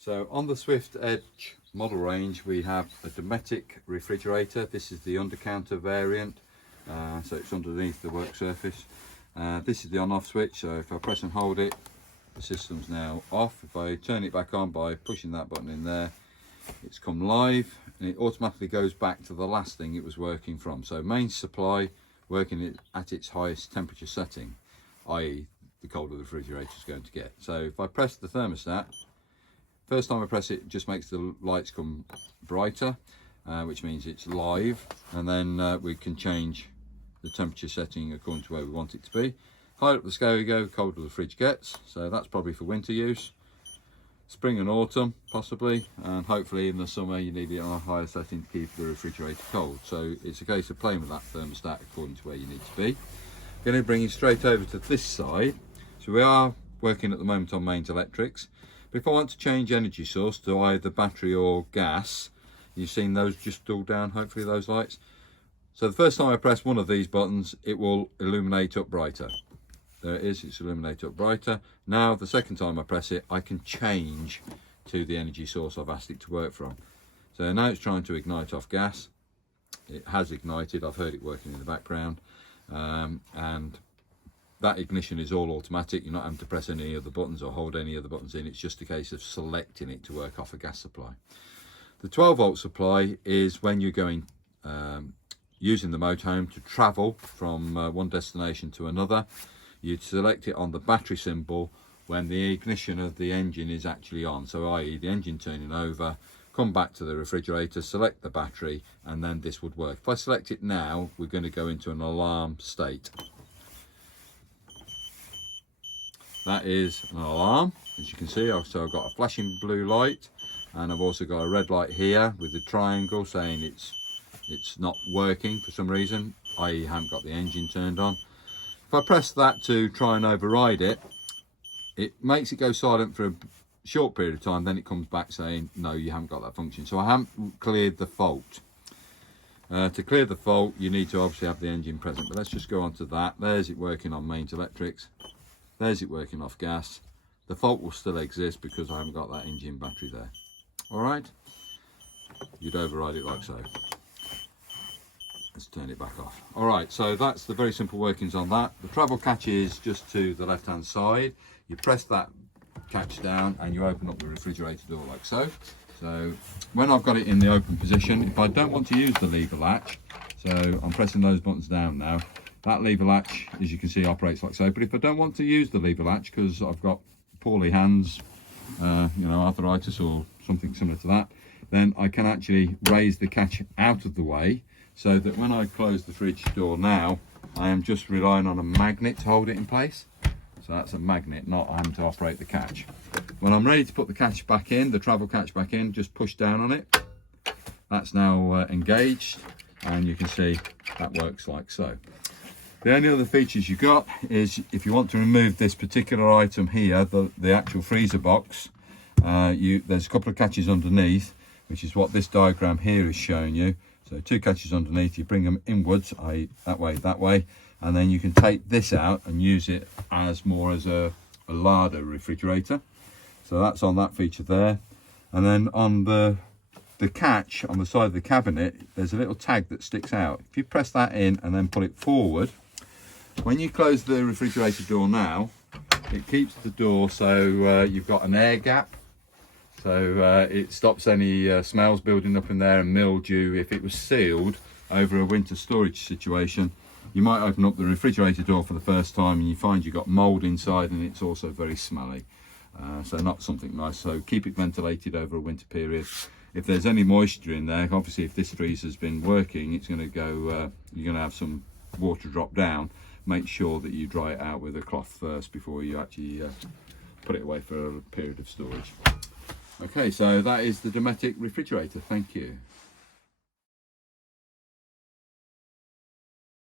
So on the Swift Edge model range, we have a dometic refrigerator. This is the under-counter variant, so it's underneath the work surface. This is the on-off switch, so if I press and hold it, the system's now off. If I turn it back on by pushing that button in there, it's come live and it automatically goes back to the last thing it was working from. So main supply working at its highest temperature setting, i.e. the colder the refrigerator is going to get. So if I press the thermostat, first time I press it, just makes the lights come brighter, which means it's live, and then we can change the temperature setting according to where we want it to be. Higher up the scale you go, the colder the fridge gets, so that's probably for winter use. Spring and autumn, possibly, and hopefully in the summer you need it on a higher setting to keep the refrigerator cold. So it's a case of playing with that thermostat according to where you need to be. Going to bring you straight over to this side. So we are working at the moment on mains electrics. But if I want to change energy source to either battery or gas, you've seen those just dull down, hopefully those lights. So the first time I press one of these buttons, it will illuminate up brighter. There it is, it's illuminate up brighter. Now the second time I press it, I can change to the energy source I've asked it to work from. So now it's trying to ignite off gas. It has ignited, I've heard it working in the background. And that ignition is all automatic. You're not having to press any of the buttons or hold any of the buttons in. It's just a case of selecting it to work off a gas supply. The 12-volt supply is when you're going using the motorhome to travel from one destination to another. You'd select it on the battery symbol when the ignition of the engine is actually on. So i.e. the engine turning over, come back to the refrigerator, select the battery, and then this would work. If I select it now, we're going to go into an alarm state. That is an alarm, as you can see. So I've got a flashing blue light, and I've also got a red light here with the triangle saying it's not working for some reason, i.e. haven't got the engine turned on. If I press that to try and override it, it makes it go silent for a short period of time, then it comes back saying no, you haven't got that function. So I haven't cleared the fault. To clear the fault, you need to obviously have the engine present, but let's just go on to that. There's it working on mains electrics. There's it working off gas. The fault will still exist because I haven't got that engine battery there. All right, you'd override it like so. Let's turn it back off. All right, so that's the very simple workings on that. The travel catch is just to the left hand side. You press that catch down and you open up the refrigerator door like so. So when I've got it in the open position, if I don't want to use the lever latch, so I'm pressing those buttons down now, that lever latch, as you can see, operates like so. But if I don't want to use the lever latch because I've got poorly hands, arthritis or something similar to that, then I can actually raise the catch out of the way, so that when I close the fridge door now, I am just relying on a magnet to hold it in place. So that's a magnet, not having to operate the catch. When I'm ready to put the catch back in, the travel catch back in, just push down on it. That's now engaged, and you can see that works like so. The only other features you've got is if you want to remove this particular item here, the actual freezer box, there's a couple of catches underneath, which is what this diagram here is showing you. So two catches underneath, you bring them inwards, i.e. that way, and then you can take this out and use it as more as a larder refrigerator. So that's on that feature there. And then on the catch on the side of the cabinet, there's a little tag that sticks out. If you press that in and then pull it forward, when you close the refrigerator door now, it keeps the door so you've got an air gap. So it stops any smells building up in there and mildew. If it was sealed over a winter storage situation, you might open up the refrigerator door for the first time and you find you've got mold inside and it's also very smelly. So not something nice. So keep it ventilated over a winter period. If there's any moisture in there, obviously if this freezer's been working, it's going to go, you're going to have some water drop down. Make sure that you dry it out with a cloth first before you actually put it away for a period of storage. Okay, so that is the dometic refrigerator. Thank you.